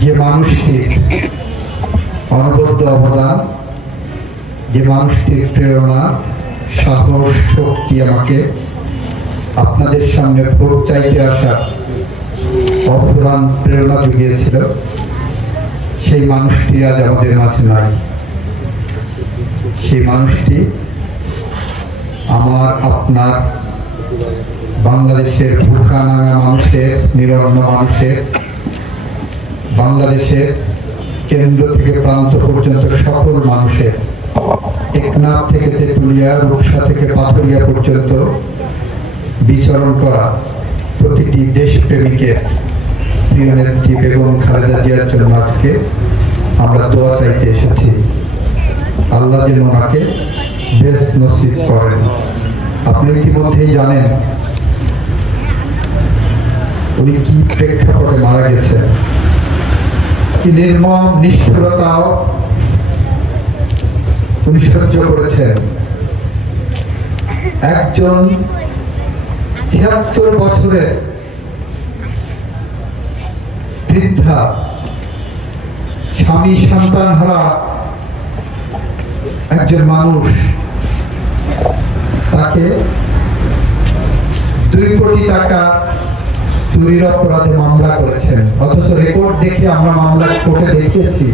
যে মানুষটির অনবদ্য অবদান, যে মানুষটির প্রেরণা, সাহস, শক্তি আমাকে আপনাদের সামনে ভোট চাইতে আসা অফুরান প্রেরণা জুগিয়েছিল, সেই মানুষটি আজ আমাদের মাঝে নাই। সেই মানুষটি আমার, আপনার বাংলাদেশের ভুখা নাঙা মানুষের, নিরন্ন মানুষের বাংলাদেশের কেন্দ্র থেকে প্রান্ত পর্যন্ত সকল মানুষের টেকনাফ থেকে তেঁতুলিয়া, রূপসা থেকে পাথরিয়া পর্যন্ত বিচরণ করা প্রতিটি দেশপ্রেমিকের প্রিয় নেত্রী বেগম খালেদা জিয়ার জন্য আজকে আমরা দোয়া চাইতে এসেছি। আল্লাহ যেন ওনাকে বেশ নসিব করেন। আপনি ইতিমধ্যেই জানেন, উনি কি প্রেক্ষাপটে মারা গেছেন। কি নির্মম নিষ্ঠুরতাও উনি সহ্য করেছেন একজন ছিয়াত্তর বছরের বৃদ্ধা স্বামী সন্তান হারা একজন মানুষ, তাকে দুই কোটি টাকা চুরির অপরাধে মামলা করেছেন। অথচ রেকর্ড দেখে আমরা মামলা কোর্টে দেখিয়েছি।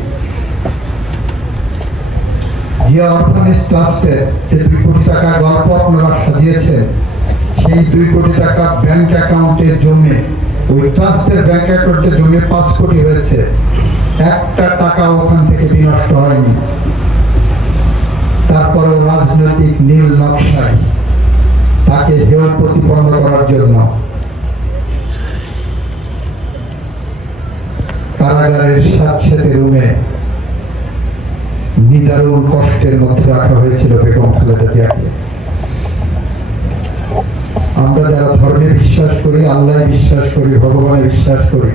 জিয়া অরফানেজ ট্রাস্টের যে দুই কোটি টাকার গল্প আপনারা সাজিয়েছেন, সেই দুই কোটি টাকা ব্যাংক অ্যাকাউন্টে জমে, ওই ট্রাস্টের ব্যাংক অ্যাকাউন্টে জমে পাঁচ কোটি হয়েছে। একটা টাকা ওখান থেকে বিনষ্ট হয়নি তারপরেও রাজনৈতিক নীল নকশায় তাকে হেয় প্রতিপন্ন করার জন্য কারাগারের স্যাঁতস্যাঁতে রুমে নিদারুণ কষ্টের মধ্যে রাখা হয়েছিল বেগম খালেদা জিয়াকে আমরা যারা ধর্মে বিশ্বাস করি আল্লাহ বিশ্বাস করি, ভগবানে বিশ্বাস করি,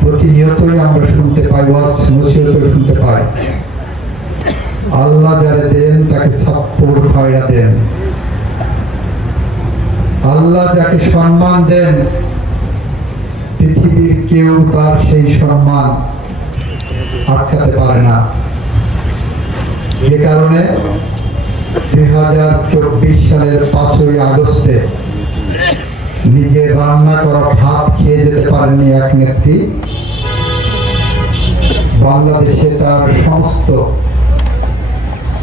প্রতিনিয়তই আমরা শুনতে পাই, ওয়াজ শুনতে পাই। আল্লাহ যারা দেন, তাকে সাপ্পর খয়রা দেন। আল্লাহ যাকে সম্মান দেন, পৃথিবীর কেউ তার সেই সম্মান আটকাতে পারে না। যে কারণে দুই হাজার চব্বিশ সালের পাঁচই আগস্টে নিজের রান্না করা ভাত খেয়ে যেতে পারেননি এক নেত্রী। বাংলাদেশে তার সমস্ত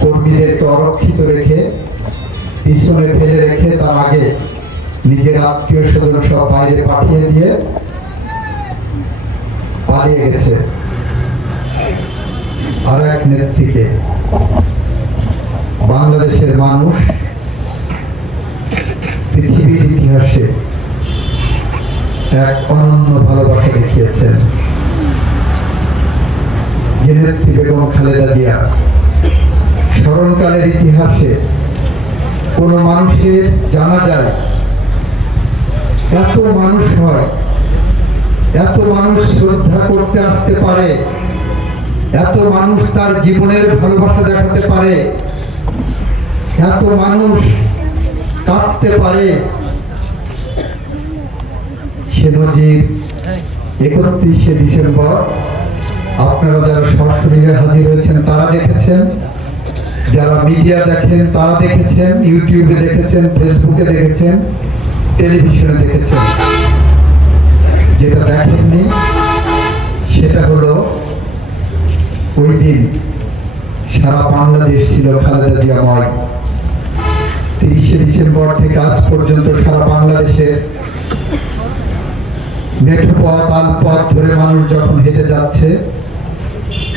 কর্মীদেরকে অরক্ষিত রেখে, পিছনে ফেলে রেখে তার আগে নিজের আত্মীয় স্বজন সব বাইরে পাঠিয়ে দিয়ে পালিয়ে গেছে। আর এক নেত্রীকে Thank you. ভালোবাসা পারে। এত মানুষ কাঁদতে পারে। সে নজির একত্রিশে ডিসেম্বর। আপনারা যারা সরাসরিরে হাজির হয়েছেন, তারা দেখেছেন। যারা মিডিয়া দেখেন, তারা দেখেছেন। ইউটিউবে দেখেছেন, ফেসবুকে দেখেছেন, টেলিভিশনে দেখেছেন। যেটা দেখেননি, সেটা হলো ওই দিন। সারা বাংলাদেশ ছিল খালেদা জিয়াময়। তিরিশে ডিসেম্বর থেকে আজ পর্যন্ত সারা বাংলাদেশে মেঠো পথ, আল পথ ধরে মানুষ যখন হেঁটে যাচ্ছে,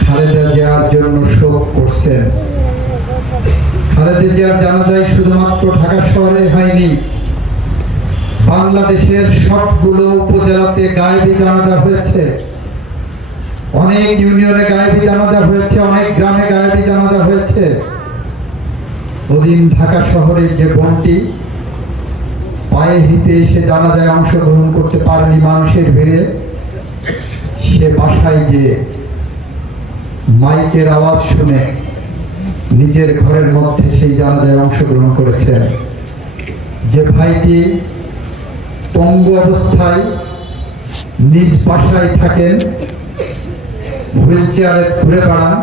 খালেদা জিয়ার জন্য শোক করছেন। খালেদা জিয়ার জানা যায় শুধুমাত্র ঢাকা শহরে হয়নি, বাংলাদেশের সবগুলো উপজেলাতে গায়েবী জানাজা হয়েছে। অনেক ইউনিয়নে গায়েবী জানাজা হয়েছে, অনেক গ্রামে গায়েবী জানাজা হয়েছে। ওদিন ঢাকা শহরের যে বনটি, পায়ে হেঁটে এসে জানাজায় অংশগ্রহণ করতে পারেনি মানুষের ভিড়ে। সে বাসায় যে মাইকের আওয়াজ শুনে নিজের ঘরের মধ্যে সেই জানাজায় অংশগ্রহণ করেছেন যে ভাইটি পঙ্গু অবস্থায় নিজ বাসায় থাকেন হুইল চেয়ারে ঘুরে বেড়ান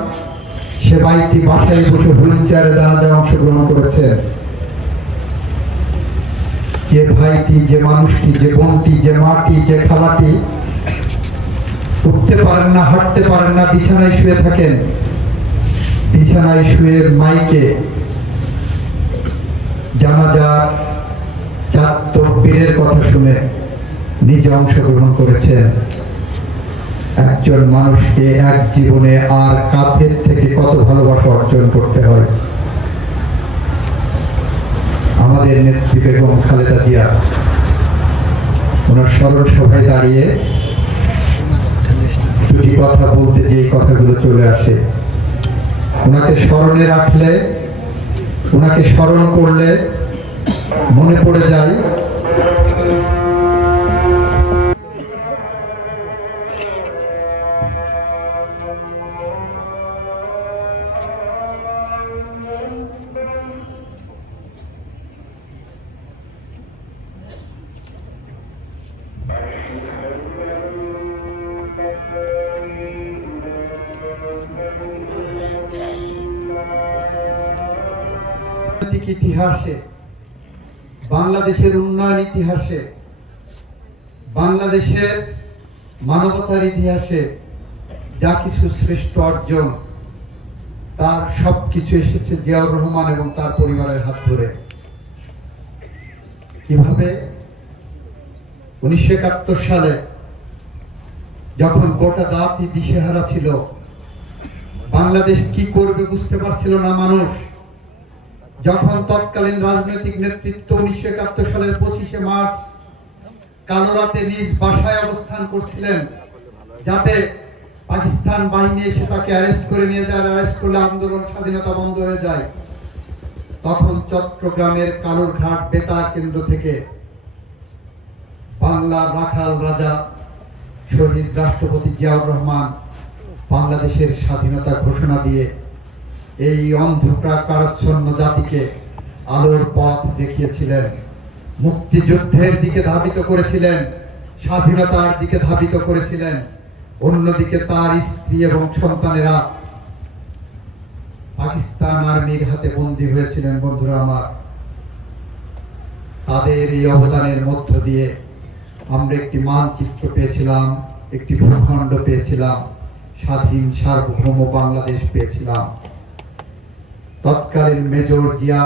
সে ভাইটি বাসায় বসে হুইল চেয়ারে জানাজায় অংশগ্রহণ করেছেন যে ভাইটি, যে মানুষটি, যে বোনটি, যে মাটি, যে খালাটি উঠতে পারেন না, হাঁটতে পারেন না, বিছানায় শুয়ে থাকেন। বিছানায় শুয়ে মাইকে জানাজার চার তকবীরের কথা শুনে নিজে অংশগ্রহণ করেছেন। একজন মানুষকে এক জীবনে আর কাঁধের থেকে কত ভালোবাসা অর্জন করতে হয়? আমাদের নেত্রী বেগম খালেদা জিয়া, ওনার স্মরণ সভায় দাঁড়িয়ে দুটি কথা বলতে যে কথাগুলো চলে আসে। ওনাকে স্মরণে রাখলে, ওনাকে স্মরণ করলে মনে পড়ে যায় ইতিহাসে, বাংলাদেশের উন্নয়ন ইতিহাসে, বাংলাদেশের মানবতার ইতিহাসে যা কিছু শ্রেষ্ঠ অর্জন, তার সব কিছু এসেছে জিয়াউর রহমান এবং তার পরিবারের হাত ধরে। কীভাবে? উনিশশো একাত্তর সালে যখন গোটা জাতি দিশেহারা ছিল, বাংলাদেশ কি করবে বুঝতে পারছিল না মানুষ। যখন তৎকালীন রাজনৈতিক নেতৃত্ব উনিশশো একাত্তর সালের পঁচিশে মার্চ কালো রাতে নিজ বাসায় অবস্থান করছিলেন, যাতে পাকিস্তান বাহিনী এসে তাকে অ্যারেস্ট করে নিয়ে যায় অ্যারেস্ট করলে আন্দোলন স্বাধীনতা বন্ধ হয়ে যায়। তখন চট্টগ্রামের কালুরঘাট বেতার কেন্দ্র থেকে বাংলা রাখাল রাজা শহীদ রাষ্ট্রপতি জিয়াউর রহমান বাংলাদেশের স্বাধীনতা ঘোষণা দিয়ে এই অন্ধকারাচ্ছন্ন জাতিকে আলোর পথ দেখিয়েছিলেন, মুক্তিযুদ্ধের দিকে ধাবিত করেছিলেন, স্বাধীনতার দিকে ধাবিত করেছিলেন। অন্যদিকে তার স্ত্রী এবং সন্তানেরা পাকিস্তান আর্মির হাতে বন্দী হয়েছিলেন, বন্ধুরা আমার। তাদের এই অবদানের মধ্য দিয়ে আমরা একটি মানচিত্র পেয়েছিলাম, একটি ভূখণ্ড পেয়েছিলাম, স্বাধীন সার্বভৌম বাংলাদেশ পেয়েছিলাম। তৎকালীন মেজর জিয়া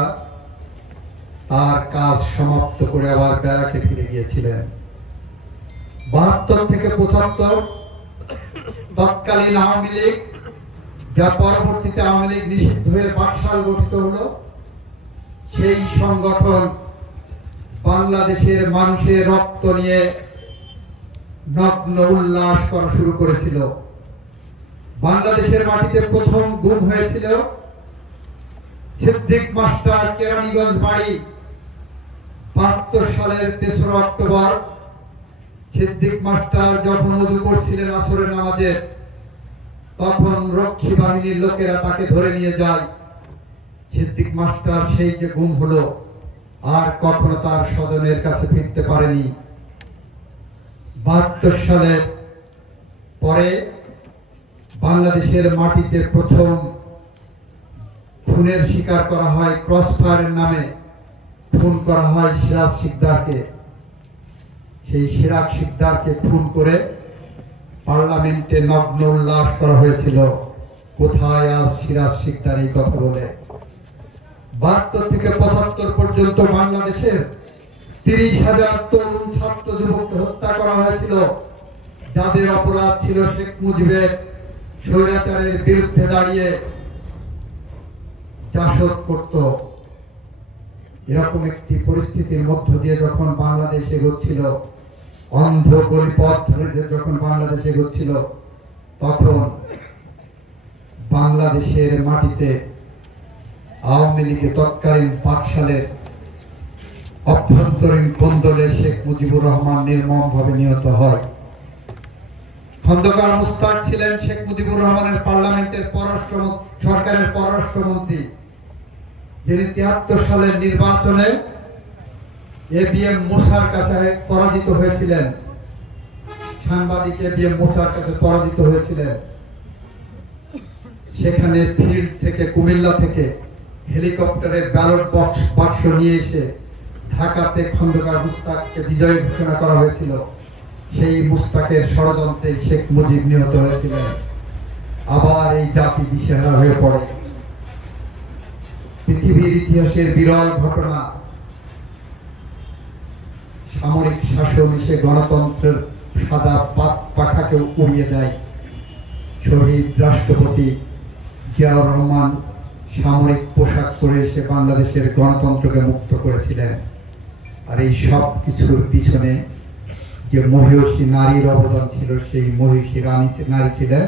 তার কাজ সমাপ্ত করে আবার ব্যারাকে ফিরে গিয়েছিলেন। বাহাত্তর থেকে পঁচাত্তর, তৎকালীন আওয়ামী লীগ, যা পরবর্তীতে আওয়ামী লীগ নিষিদ্ধ হয়ে বাকশাল গঠিত হলো, সেই সংগঠন বাংলাদেশের মানুষের রক্ত নিয়ে নগ্ন উল্লাস করা শুরু করেছিল। বাংলাদেশের মাটিতে প্রথম গুম হয়েছিল সিদ্দিক মাস্টার কেরানীগঞ্জ বাড়ি, বাহাত্তর সালের তেসরা অক্টোবর। সিদ্দিক মাস্টার যখন উজু করছিলেন আসরের নামাজে, তখন রক্ষী বাহিনীর লোকেরা তাকে ধরে নিয়ে যায়। সিদ্দিক মাস্টার সেই যে গুম হলো, আর কখনো তার স্বজনের কাছে ফিরতে পারেনি। বাহাত্তর সালের পরে বাংলাদেশের মাটিতে প্রথম খুনের শিকার করা হয় ক্রস ফায়ারের নামে। খুন করা হয় সিরাজ শিকদারকে। সেই সিরাজ শিকদারকে খুন করে পার্লামেন্টে নগ্ন উল্লাস করা হয়েছিল। কোথায় আজ সিরাজ শিকদার এই কথা বলে? বাহাত্তর থেকে পঁচাত্তর পর্যন্ত বাংলাদেশের তিরিশ হাজার তরুণ ছাত্র যুবককে হত্যা করা হয়েছিল। যাদের অপরাধ ছিল শেখ মুজিবের স্বৈরাচারের বিরুদ্ধে দাঁড়িয়ে জাসদ করত। এরকম একটি পরিস্থিতির মধ্য দিয়ে যখন বাংলাদেশ এগোচ্ছিল অন্ধ গলিপথ যখন বাংলাদেশ এগোচ্ছিল, তখন বাংলাদেশের মাটিতে আওয়ামী লীগের তৎকালীন পাকশালের অভ্যন্তরীণ কোন্দলে শেখ মুজিবুর রহমান নির্মম ভাবে নিহত হয়। খন্দকার মুস্তাক ছিলেন শেখ মুজিবুর রহমানের পার্লামেন্টের পররাষ্ট্র সরকারের পররাষ্ট্রমন্ত্রী। যিনি তিয়াত্তর সালের নির্বাচনে এ বি এম মুসার কাছে পরাজিত হয়েছিলেন। সাংবাদিকে দিয়ে মোচার কাছে পরাজিত হয়েছিলেন। সেখানে ফিল্ড থেকে, কুমিল্লা থেকে হেলিকপ্টারে ব্যালট বক্স, বাক্স নিয়ে এসে ঢাকাতে খন্দকার মুস্তাককে বিজয়ী ঘোষণা করা হয়েছিল। সেই মুস্তাকের ষড়যন্ত্রে শেখ মুজিব নিহত হয়েছিলেন। আবার এই জাতি দিশেহারা হয়ে পড়ে। পৃথিবীর ইতিহাসের বিরল ঘটনা। সামরিক শাসন এসে গণতন্ত্রের সাদা পাত পাখাকে উড়িয়ে দেয়। শহীদ রাষ্ট্রপতি জিয়াউর রহমান সামরিক পোশাক পরে এসে বাংলাদেশের গণতন্ত্রকে মুক্ত করেছিলেন। আর এই সব কিছুর পিছনে যে মহিষী নারীর অবদান ছিল, সেই মহিষী রানী নারী ছিলেন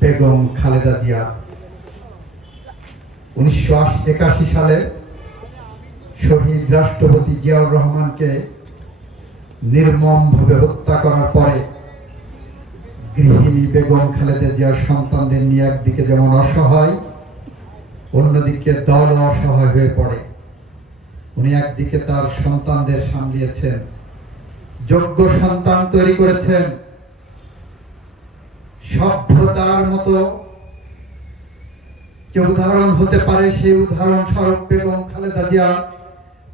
বেগম খালেদা জিয়া। উনিশশো একাশি সালে শহীদ রাষ্ট্রপতি জিয়াউর রহমানকে নির্মমভাবে হত্যা করার পরে গৃহিণী বেগম খালেদা জিয়ার সন্তানদের নিয়ে একদিকে যেমন অসহায়, অন্যদিকে দল অসহায় হয়ে পড়ে। উনি একদিকে তার সন্তানদের সামলিয়েছেন, যোগ্য সন্তান তৈরি করেছেন, সভ্যতার মতো যে উদাহরণ হতে পারে সেই উদাহরণ স্বরূপ বেগম খালেদা জিয়া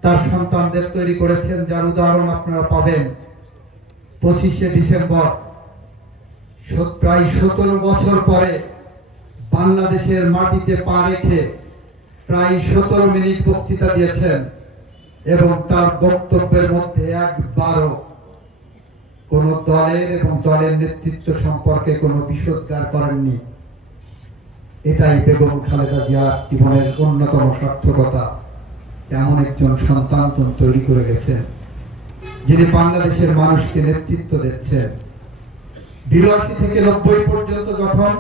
তার সন্তানদের তৈরি করেছেন, যার উদাহরণ আপনারা পাবেন পঁচিশে ডিসেম্বর। প্রায় সতেরো বছর পরে বাংলাদেশের মাটিতে পা রেখে প্রায় সতেরো মিনিট বক্তৃতা দিয়েছেন এবং তার বক্তব্যের মধ্যে একবারও কোন দলের এবং দলের নেতৃত্ব সম্পর্কে কোনো বিষোদ্গার করেননি। এটাই বেগম খালেদা জিয়ার জীবনের অন্যতম সার্থকতা। এমন একজন সন্তান তৈরি করে গেছেন, যিনি বাংলাদেশের মানুষকে নেতৃত্ব দিচ্ছেন। বিরাশি থেকে নব্বই পর্যন্ত যখন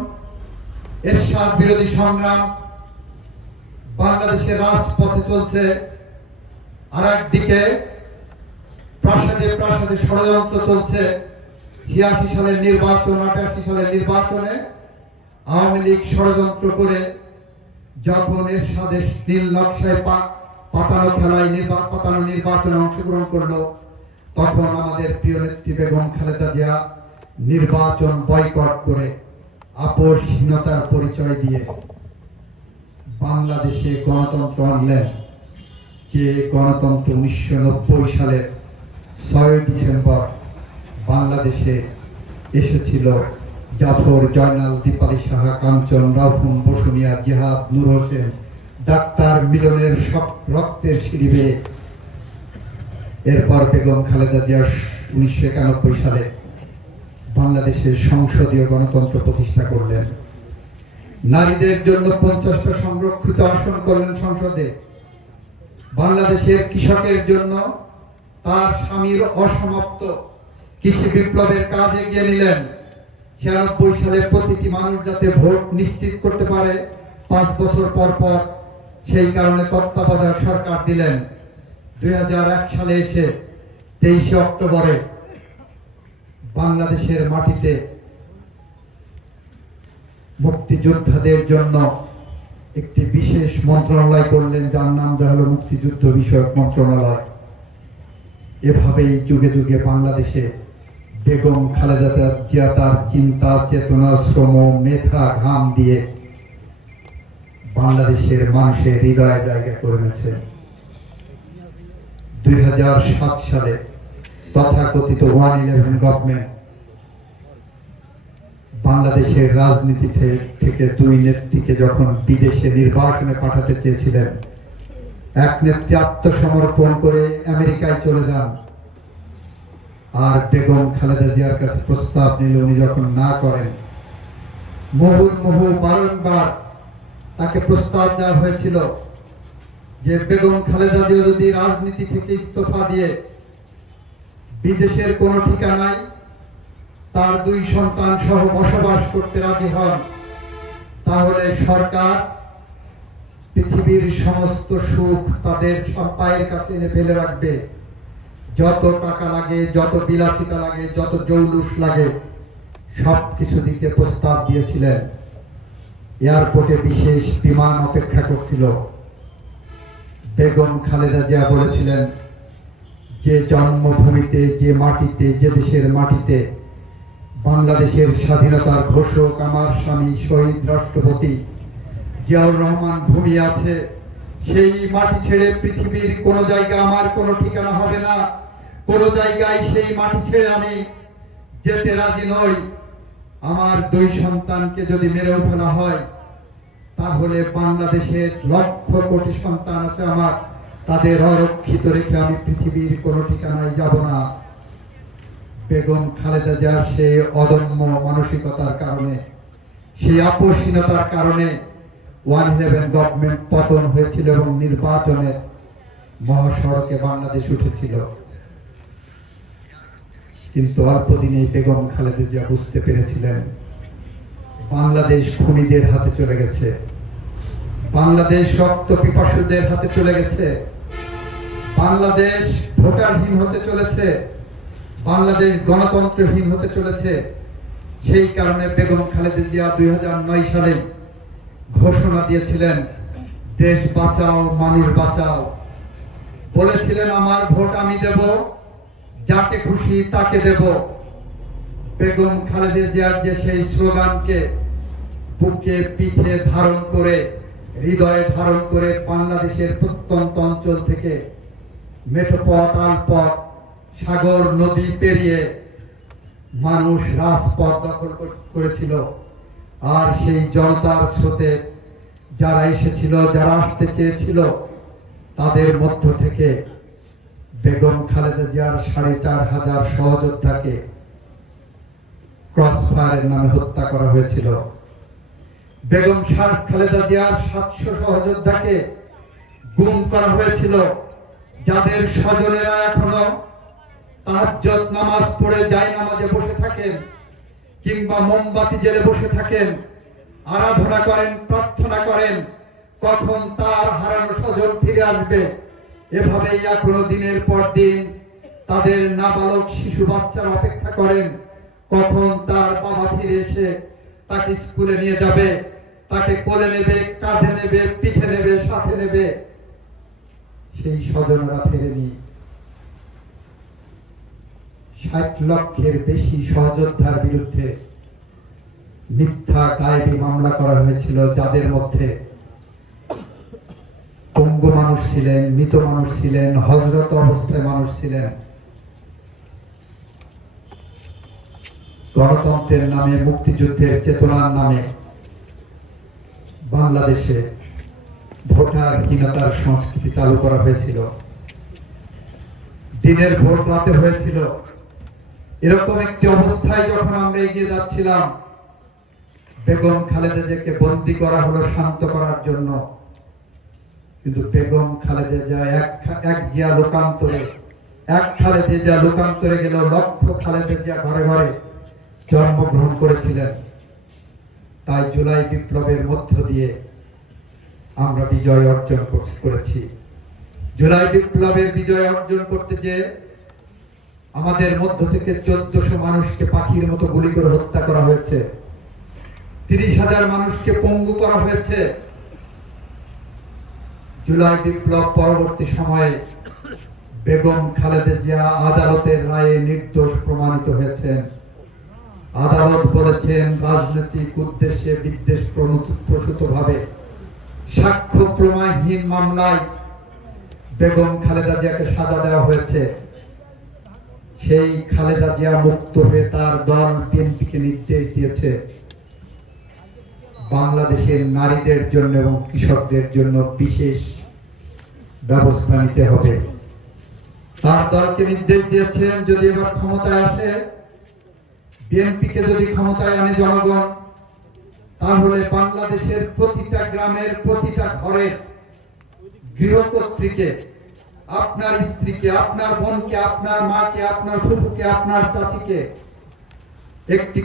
এরশাদ বিরোধী সংগ্রাম বাংলাদেশের রাজপথে চলছে, আর একদিকে প্রাসাদে প্রাসাদে ষড়যন্ত্র চলছে, ছিয়াশি সালের নির্বাচন, আটাশি সালের নির্বাচনে আওয়ামী লীগ ষড়যন্ত্র করে যখন এর স্বাদেশ নীল নকশায় পাতানো খেলায় নির্বা পাতানো নির্বাচনে অংশগ্রহণ করল, তখন আমাদের প্রিয় নেত্রী বেগম খালেদা জিয়া নির্বাচন বয়কট করে আপোষহীনতার পরিচয় দিয়ে বাংলাদেশে গণতন্ত্র আনলেন, যে গণতন্ত্র উনিশশো নব্বই সালের ছয় ডিসেম্বর বাংলাদেশে এসেছিল। জাফর, জয়নাল, দীপালি সাহা, কাঞ্চন, রাহুল, বসুনিয়া, জেহাদ নূর হোসেন, ডাক্তার মিলনের সব রক্তের সিঁড়ি বেয়ে। এরপর বেগম খালেদা জিয়া উনিশশো একানব্বই সালে বাংলাদেশের সংসদীয় গণতন্ত্র প্রতিষ্ঠা করলেন। নারীদের জন্য পঞ্চাশটা সংরক্ষিত আসন করলেন সংসদে। বাংলাদেশের কৃষকের জন্য তার স্বামীর অসমাপ্ত কৃষি বিপ্লবের কাজ এগিয়ে নিলেন। ছিয়ানব্বই সালে প্রতিটি মানুষ যাতে ভোট নিশ্চিত করতে পারে, পাঁচ বছর পর পর সেই কারণে তত্ত্বাবধায়ক সরকার দিলেন। দুই হাজার এক সালে এসে তেইশে অক্টোবরে বাংলাদেশের মাটিতে মুক্তিযোদ্ধাদের জন্য একটি বিশেষ মন্ত্রণালয় করলেন, যার নাম দেওয়া হলো মুক্তিযুদ্ধ বিষয়ক মন্ত্রণালয়। এভাবেই যুগে যুগে বাংলাদেশে বেগম খালেদা তার চিন্তা, চেতনা, শ্রম, মেধা, ঘাম দিয়ে বাংলাদেশের মানুষের হৃদয়ে জায়গা করে নিয়েছে। দুই সালে তথাকথিত ওয়ান ইলেভেন গভর্নমেন্ট বাংলাদেশের রাজনীতি থেকে দুই নেত্রীকে যখন বিদেশে নির্বাসনে পাঠাতে চেয়েছিলেন, এক নেত্রী আত্মসমর্পণ করে আমেরিকায় চলে যান। আর বেগম খালেদা জিয়ার কাছে প্রস্তাব নিলে, উনি যখন না করেন বহু বহু বারংবার তাকে প্রস্তাব দেওয়া হয়েছিল যে বেগম খালেদা জিয়া যদি রাজনীতি থেকে ইস্তফা দিয়ে বিদেশের কোন ঠিকানায় তার দুই সন্তান সহ বসবাস করতে রাজি হন, তাহলে সরকার পৃথিবীর সমস্ত সুখ তাদের পায়ের কাছে এনে ফেলে রাখবে। যত টাকা লাগে, যত বিলাসিতা লাগে, যত জৌলুস লাগে, সব কিছু দিতে প্রস্তাব দিয়েছিলেন। এয়ারপোর্টে বিশেষ বিমান অপেক্ষা করছিল। বেগম খালেদা জিয়া বলেছিলেন, যে জন্মভূমিতে, যে মাটিতে, যে দেশের মাটিতে বাংলাদেশের স্বাধীনতার ঘোষক আমার স্বামী শহীদ রাষ্ট্রপতি জিয়াউর রহমান ভূমি আছে, সেই মাটি ছেড়ে পৃথিবীর কোন জায়গা আমার কোনো ঠিকানা হবে না। কোন জায়গায় সেই মাটি ছেড়ে আমি যেতে রাজি নই। আমার দুই সন্তানকে যদি মেরেও ফেলা হয়, তাহলে বাংলাদেশের লক্ষ কোটি সন্তান আছে আমার। তাদের অরক্ষিত রেখে আমি পৃথিবীর কোনো ঠিকানায় যাব না। বেগম খালেদা জিয়ার সেই অদম্য মানসিকতার কারণে, সেই আপোষহীনতার কারণে ওয়ান ইলেভেন গভর্নমেন্ট পতন হয়েছিল এবং নির্বাচনে মহাসড়কে বাংলাদেশ উঠেছিল। কিন্তু অল্প দিনেই বেগম খালেদা জিয়া বুঝতে পেরেছিলেন, বাংলাদেশ খুনিদের হাতে চলে গেছে। বাংলাদেশ রক্ত পিপাসুদের হাতে চলে গেছে। বাংলাদেশ ভোটারহীন হতে চলেছে। বাংলাদেশ গণতন্ত্রহীন হতে চলেছে। সেই কারণে বেগম খালেদা জিয়া দুই হাজার নয় সালে ঘোষণা দিয়েছিলেন, দেশ বাঁচাও, মানুষ বাঁচাও। বলেছিলেন, আমার ভোট আমি দেব। যাকে খুশি তাকে দেব। বেগম খালেদা জিয়ার যে সেই স্লোগানকে বুকে পিঠে ধারণ করে, হৃদয়ে ধারণ করে বাংলাদেশের প্রত্যন্ত অঞ্চল থেকে মেঠোপথ, আলপথ, সাগর, নদী পেরিয়ে মানুষ রাজপথ দখল করেছিল। আর সেই জনতার স্রোতে যারা এসেছিল, যারা আসতে চেয়েছিল, তাদের মধ্য থেকে বেগম খালেদা জিয়ার সাড়ে চার হাজার সহযোদ্ধাকে ক্রস ফায়ারের নামে হত্যা করা হয়েছিল। বেগম শাহ খালেদা জিয়ার সাতশো সহযোদ্ধাকে গুম করা হয়েছিল। যাদের স্বজনেরা এখনও তাহাজ্জত নামাজ পড়ে যায় নামাজে বসে থাকেন কিংবা মোমবাতি জেলে বসে থাকেন, আরাধনা করেন, প্রার্থনা করেন, কখন তার হারানো স্বজন ফিরে আসবে? এভাবেই এখনও দিনের পর দিন তাদের নাবালক শিশু বাচ্চারা অপেক্ষা করেন। কখন তার বাবা ফিরে এসে তাকে স্কুলে নিয়ে যাবে, তাকে কোলে নেবে, কাঁধে নেবে, পিঠে নেবে, সাথে নেবে, সেই স্বজনেরা ফেরেনি। ষাট লক্ষের বেশি সহযোদ্ধার বিরুদ্ধে মিথ্যা, গায়েবী মামলা করা হয়েছিল যাদের মধ্যে পঙ্গু মানুষ ছিলেন, মৃত মানুষ ছিলেন হজরত অবস্থায় মানুষ ছিলেন। গণতন্ত্রের নামে, মুক্তিযুদ্ধের চেতনার নামে বাংলাদেশে ভোটারহীনতার সংস্কৃতি চালু করা হয়েছিল। দিনের ভোট রাতে হয়েছিল। এরকম একটি অবস্থায় যখন আমরা এগিয়ে যাচ্ছিলাম, বেগম খালেদা জিয়াকে বন্দি করা হলো শান্ত করার জন্য। কিন্তু বেগম খালেদা জিয়া এক এক জিয়া লোকান্তরে, এক খালেদা জিয়া লোকান্তরে গেল লক্ষ খালেদা জিয়া ঘরে ঘরে জন্মগ্রহণ করেছিলেন। তাই জুলাই বিপ্লবের মধ্য দিয়ে আমরা বিজয় অর্জন করেছি। জুলাই বিপ্লবের বিজয় অর্জন করতে যে আমাদের মধ্য থেকে চোদ্দশো মানুষকে পাখির মতো গুলি করে হত্যা করা হয়েছে, তিরিশ হাজার মানুষকে পঙ্গু করা হয়েছে জুলাই বিপ্লব পরবর্তী সময়ে বেগম খালেদা জিয়া আদালতের রায়ে নির্দোষ প্রমাণিত হয়েছেন আদালত বলেছেন, রাজনৈতিক উদ্দেশ্যে বিদ্বেষ প্রসূত ভাবে সাক্ষ্য প্রমাণহীন মামলায় বেগম খালেদা জিয়াকে সাজা দেওয়া হয়েছে। সেই খালেদা জিয়া মুক্ত হয়ে তার দল বিএনপিকে নির্দেশ দিয়েছে। বাংলাদেশের নারীদের জন্য এবং কৃষকদের জন্য বিশেষ ব্যবস্থা নিতে হবে। তার দলকে নির্দেশ দিয়েছেন, যদি এবার ক্ষমতায় আসে, বিএনপিকে যদি ক্ষমতায় আনে জনগণ, তাহলে বাংলাদেশের প্রতিটা গ্রামের প্রতিটা ঘরের গৃহকর্ত্রীকে, আপনার স্ত্রীকে, আপনার বোনকে, আপনার মাকে, আপনার ফুফুকে, আপনার চাচিকে একটি